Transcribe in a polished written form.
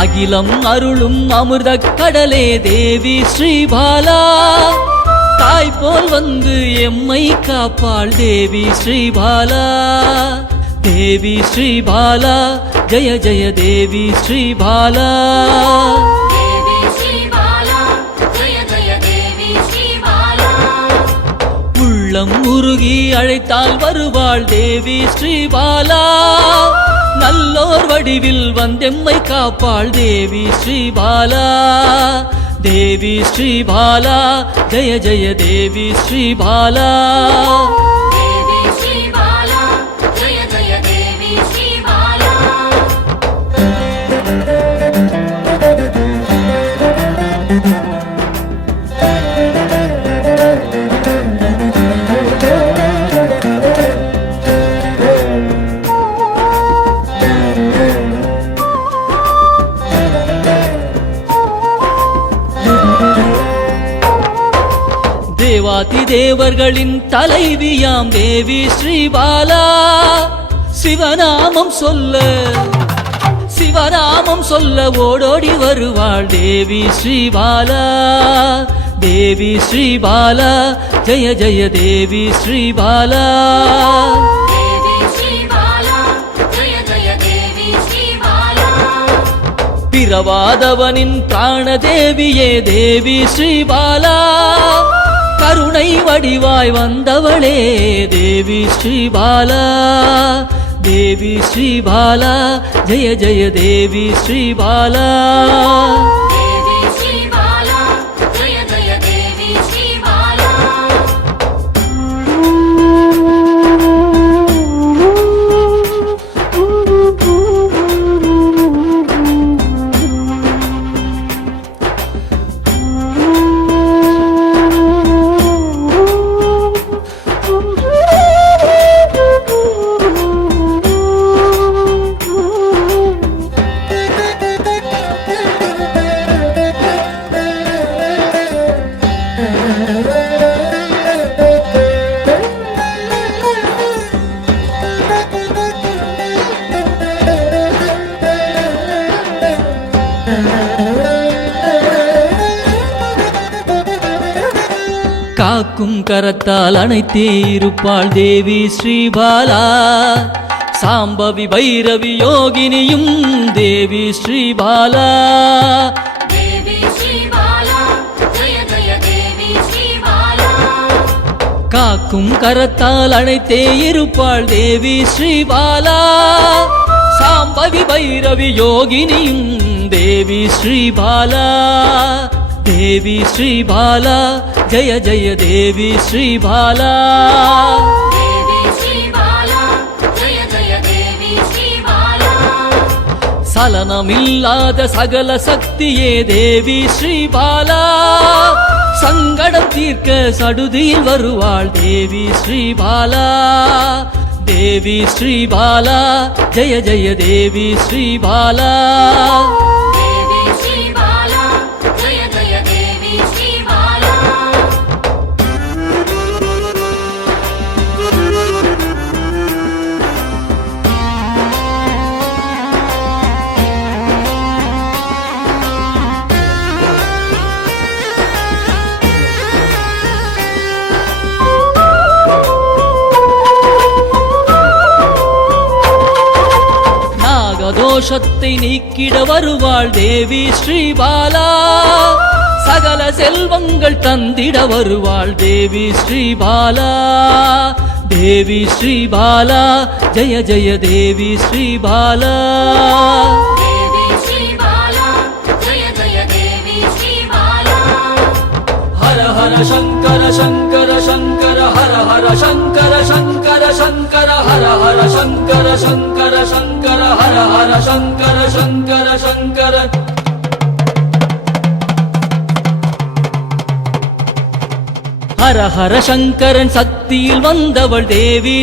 அகிலம் அருளும் அமிர்த கடலே தேவி ஸ்ரீபாலா, தாய் போல் வந்து எம்மை காப்பாள் தேவி ஸ்ரீபாலா. தேவி ஸ்ரீபாலா ஜய ஜய தேவி ஸ்ரீபாலா. உள்ளம் உருகி அழைத்தால் வருவாள் தேவி ஸ்ரீபாலா. நல்லோர் வடிவில் வந்தெம்மை காப்பாள் தேவி ஸ்ரீபாலா. தேவி ஸ்ரீபாலா ஜய ஜய தேவி ஸ்ரீபாலா. தேவாதி தேவர்களின் தலைவியாம் தேவி ஸ்ரீபாலா. சிவநாமம் சொல்ல ஓடோடி வருவாள் தேவி ஸ்ரீபாலா. தேவி ஸ்ரீபாலா ஜய ஜய தேவி ஸ்ரீபாலா. பிறவாதவனின் பிராணதேவியே தேவி ஸ்ரீபாலா. கருணை வடிவாய் வந்தவளே தேவி ஸ்ரீபாலா. தேவி ஸ்ரீபாலா ஜய ஜய தேவி ஸ்ரீபாலா. காக்கும் கரத்தால் அணைத்தே இருப்பாள் தேவி ஸ்ரீபாலா. சாம்பவி பைரவி யோகினியும் தேவி ஸ்ரீபாலா. காக்கும் கரத்தால் அணைத்தே இருப்பாள் தேவி ஸ்ரீபாலா. சாம்பவி பைரவி யோகினியும் தேவி ஸ்ரீபாலா. தேவி ஸ்ரீபாலா ஜய ஜய தேவி ஸ்ரீபாலா. சலனமில்லாத சகல சக்தியே தேவி ஸ்ரீபாலா. சங்கடம் தீர்க்க சடுதியில் வருவாள் தேவி ஸ்ரீபாலா. தேவி ஸ்ரீபாலா ஜய ஜய தேவி ஸ்ரீபாலா. தோஷத்தை நீக்கிட வருவாள் தேவி ஸ்ரீபாலா. சகல செல்வங்கள் தந்திட வருவாள் தேவி ஸ்ரீபாலா. தேவி ஸ்ரீபாலா ஜய ஜய தேவி ஸ்ரீபாலா. ஹர ஹர சங்கர சங்கர சங்கர ஹர ஹர சங்கர சங்கர சங்கர ஹர ஹர சங்கர சங்கர சங்கர ஹர ஹர சங்கர சங்கர சங்கர. ஹர ஹர சங்கரன் சக்தியில் வந்தவள் தேவி